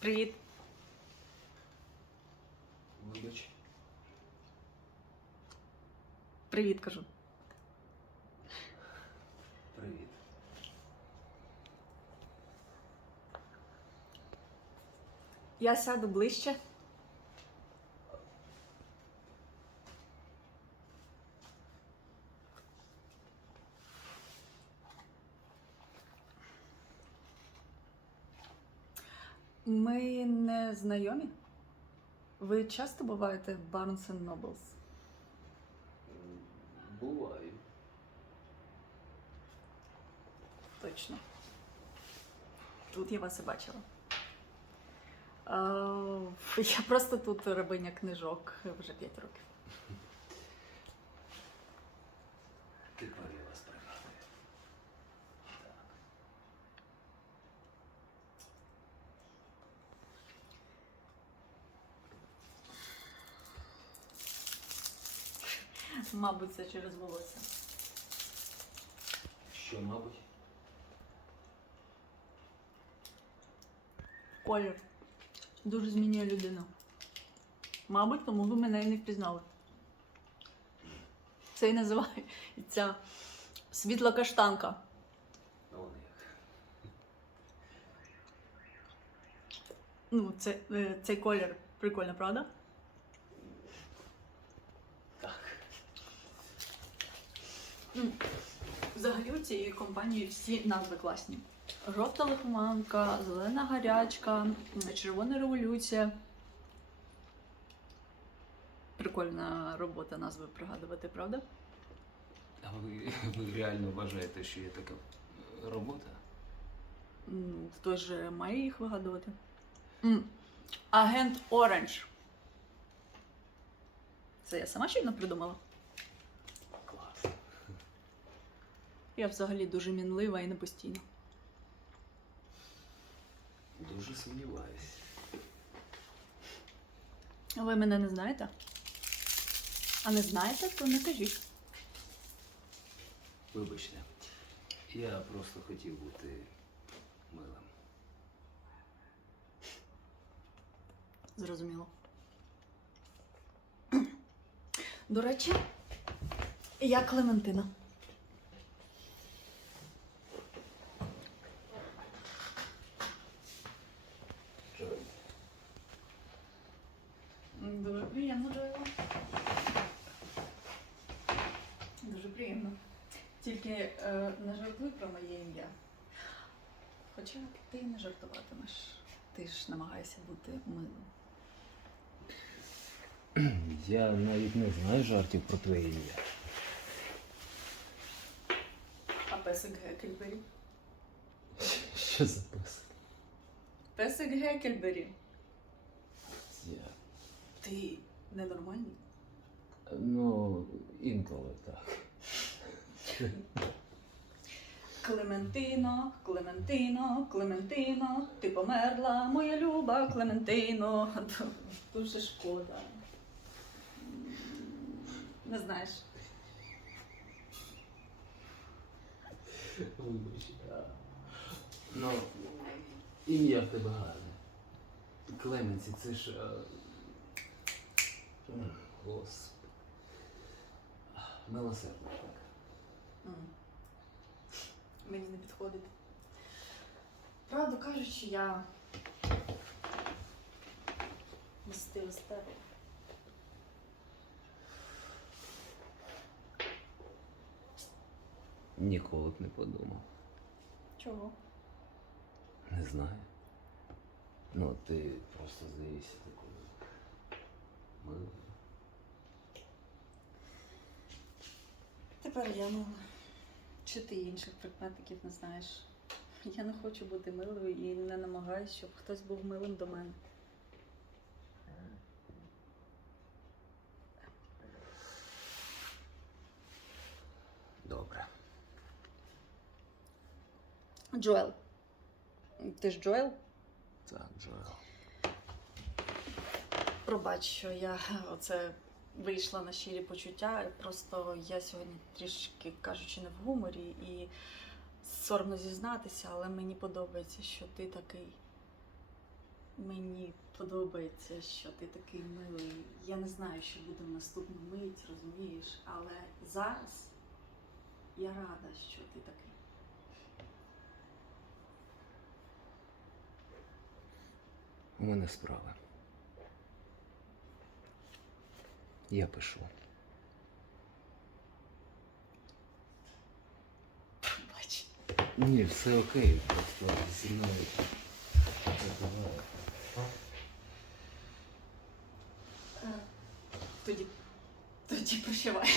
Привіт. Вибач. Привіт, кажу. Привіт. Я сяду ближче. Ми не знайомі. Ви часто буваєте в Barnes Nobles? Буваю. Точно. Тут я вас і бачила. Е, Я просто тут рабиня книжок вже 5 років. Тепер я вас пригадую. Так. Мабуть, це через волосся. Що, мабуть? Колір. Дуже змінює людину. Мабуть, тому ви мене і не впізнали. Це і називається світла каштанка. Ну, це, е, цей колір прикольно, правда? Так. Ну, Взагалі у цієї компанії всі назви класні. Жовта лихоманка, зелена гарячка, червона революція. Прикольна робота назви пригадувати, правда? А ви, ви реально вважаєте, що є така робота? Ну, Хтось же має їх вигадувати. М, Агент Оранж. Це я сама щойно придумала. Я взагалі дуже мінлива і непостійна. Дуже сумніваюсь. Ви мене не знаєте? А не знаєте, то не кажіть. Вибачте. Я просто хотів бути милим. Зрозуміло. До речі, я Клементина. Дуже приємно, Джоело. Дуже приємно. Тільки е, не жартуй про моє ім'я. Хоча ти не жартуватимеш. Ти ж намагаєшся бути милим. Я навіть не знаю жартів про твоє ім'я. А песик Гекельбері? Що за пес? Песик Гекельбері. Я... Ти ненормальний? Ну, інколи так. Клементино, Клементино, Клементино, ти померла, моя люба Клементино. Дуже шкода. Не знаєш. Вибач. Ну, ім'я в тебе гарне. Клеменці, це ж. е, Господи. Милосердно, так. Мені не підходить. Правду кажучи, я мстива стерва. Ніколи б не подумав. Чого? Не знаю. Ну, ти просто здаєшся такою. милою. Тепер я мила. Чи ти інших прикметників не знаєш? Я не хочу бути милою і не намагаюся, щоб хтось був милим до мене. Добре. Джоел. Ти ж Джоел? Так, Джоел. Пробач, що я оце вийшла на щирі почуття. Просто я сьогодні трішки кажучи не в гуморі і соромно зізнатися, але мені подобається, що ти такий Мені подобається, що ти такий милий. Я не знаю, що буде в наступну мить, розумієш, але зараз я рада, що ти такий. У мене справа. Я пишу. Бач. Ні, все окей, просто зі мною. Е, Тоді, тоді прощавай.